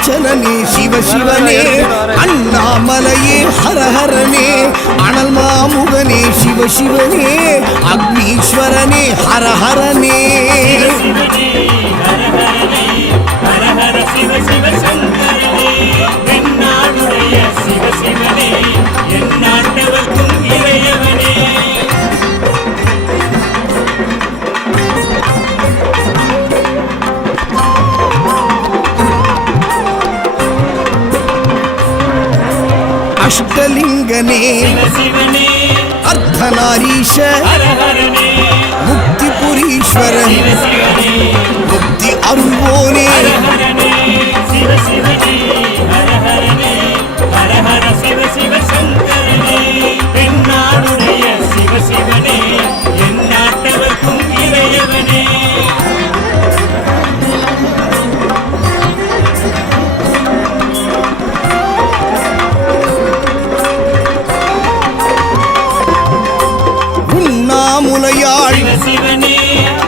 அருணாச்சலனே சிவ சிவனே அண்ணாமலையே ஹரஹரனே அனல் மாமுகனே சிவ சிவனே அக்னீஸ்வரனே ஹரஹரனே அஷ்டலிங்கனே சிவ சிவனே அர்த்தநாரீஷ ஹர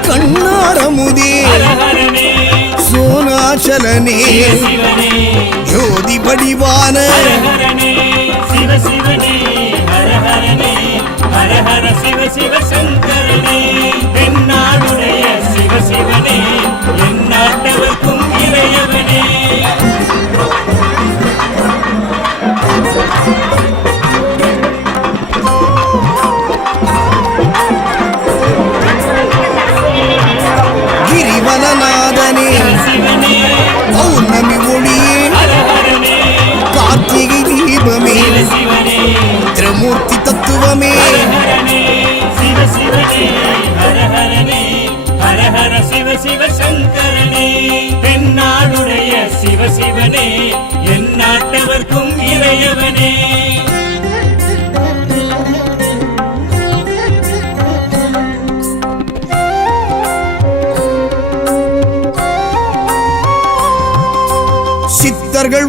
கண்ணாரமுதே. சோனாச்சலனே. ஜோதி படிவான சிவ சிவ சிவ சங்கரனே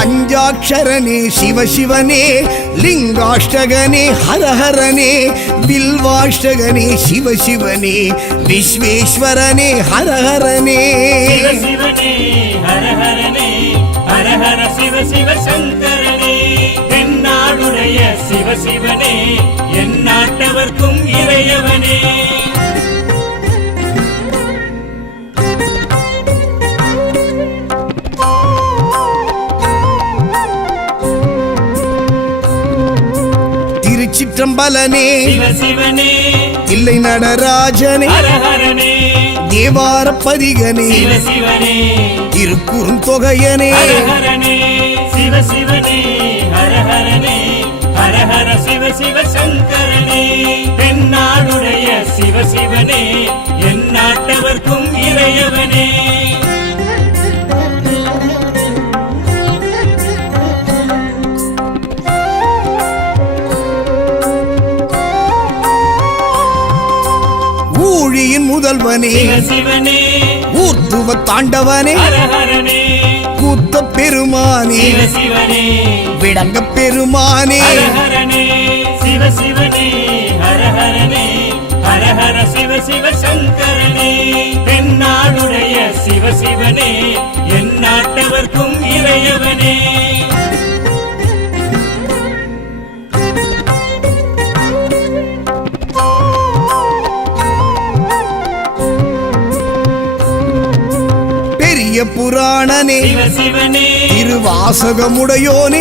பஞ்சாட்சரனே சிவசிவனே லிங்காஷ்டகனே ஹரஹரனே வில்வாஷ்டகனே சிவசிவனே விஸ்வேஸ்வரனே ஹரஹரனே. சிவ சிவ சிவ சங்கரனே. தென்னாடுடைய சிவ சிவனே என் நாட்டவர்க்கும் இறையவனே. சிவனே. தில்லை நடராஜனே. தேவார பதிகனே. சிவ சிவனே. திருக்குறுந்தொகையனே ஹர ஹரனே சிவ சிவ சிவ சங்கரனே. தென்னாடுடைய சிவ சிவனே. என் நாட்டவர்க்கும் இறையவனே. முதல்வனே ஊர்த்துவ தாண்டவனே. கூத்த பெருமானே. விடங்க பெருமானே. சிவ சிவ சங்கரனே. தென்னாடுடைய சிவ சிவனே. என் நாட்டவர்க்கும் இறையவனே. பெரிய புராணனே திருவாசகமுடையோனே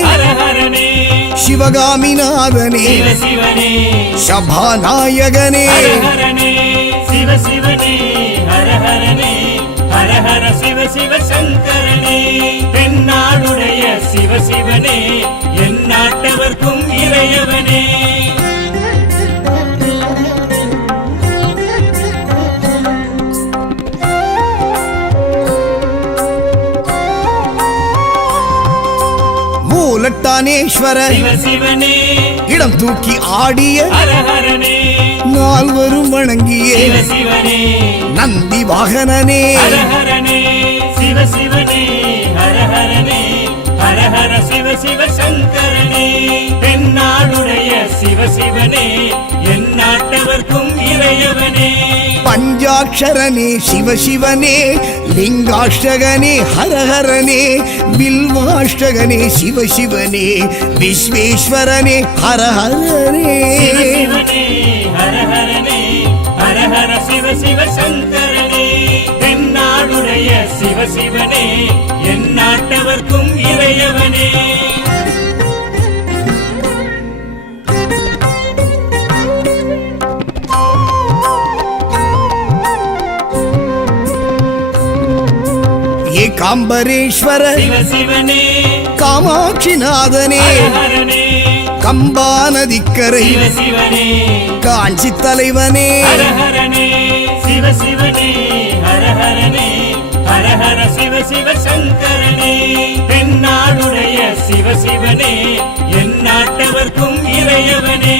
சிவகாமிநாதனே சபாநாயகனே. சிவ சிவ சங்கரனே. சிவ சிவனே என் நாட்டவர்க்கும் சிவனே இடம் தூக்கி ஆடிய நால்வரும் வணங்கிய நந்தி வாகனனே. சிவ சிவ சங்கரனே. தென்னாடுடைய சிவ சிவனே என் நாட்டவர்க்கும் இறையவனே. பஞ்சாட்சரனே சிவசிவனே லிங்காஷ்டகனே ஹரஹரனே வில்வாஷ்டகனே சிவசிவனே விஸ்வேஸ்வரனே ஹரஹரனே. சிவனே காமாட்சிநாதனே கம்பா நதிக்கரை காஞ்சி தலைவனே ஹர ஹரனே சிவ சிவனே ஹர ஹரனே ஹர ஹர சிவ சிவ சங்கரனே. தென்னாடுடைய சிவ சிவனே என் நாட்டவர்க்கும் இறையவனே.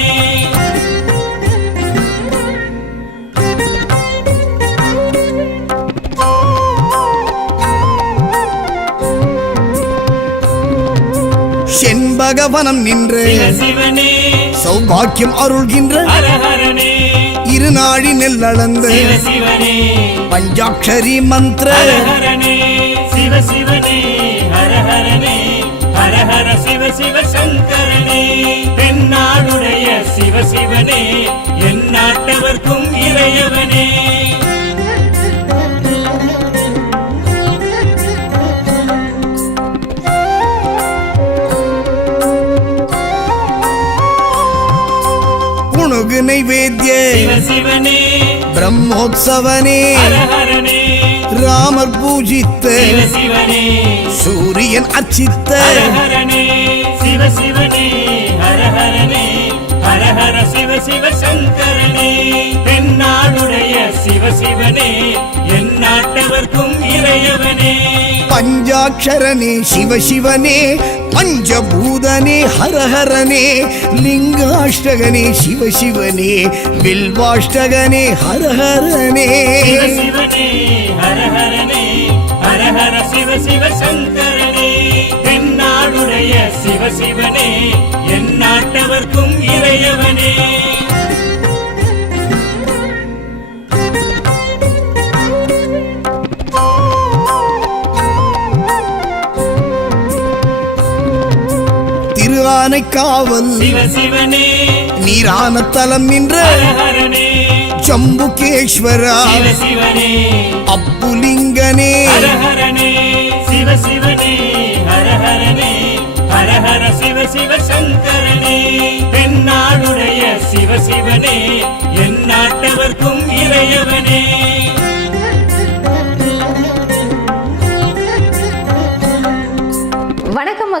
செண்பகவனம் நின்று சௌபாக்கியம் அருள்கின்ற இருநாழி நெல்லளந்து பஞ்சாட்சரி மந்திர ஹர ஹரனே சிவ சிவ சிவ சங்கரனே. தென்னாடுடைய சிவ சிவனே என் நாட்டவர்க்கும் நைவேத்திய சிவ சிவனே பிரம்மோத்சவனே ராமர் பூஜித்த சூரியன் அர்ச்சித்த ஹர ஹரனே சிவ சிவனே ஹர ஹரனே ஹர ஹர சிவ சிவ சங்கரனே. தென்னாடுடைய சிவ சிவனே என் நாட்டவர்க்கும் இறையவனே பஞ்சாட்சரனே சிவசிவனே பஞ்சபூதனே ஹரஹரனே லிங்காஷ்டகனே சிவ சிவனே வில்வாஷ்டகனே ஹரஹரனே. சிவ சிவ சங்கரனே தென்னாடுடைய சிவ சிவனே சிவனே நீரான தலம் நின்ற ஜம்புகேஸ்வரா. அப்புலிங்கனே. சிவ சிவ சங்கரனே. தென்னாடுடைய சிவ சிவனே என் நாட்டவர்க்கும் இறையவனே.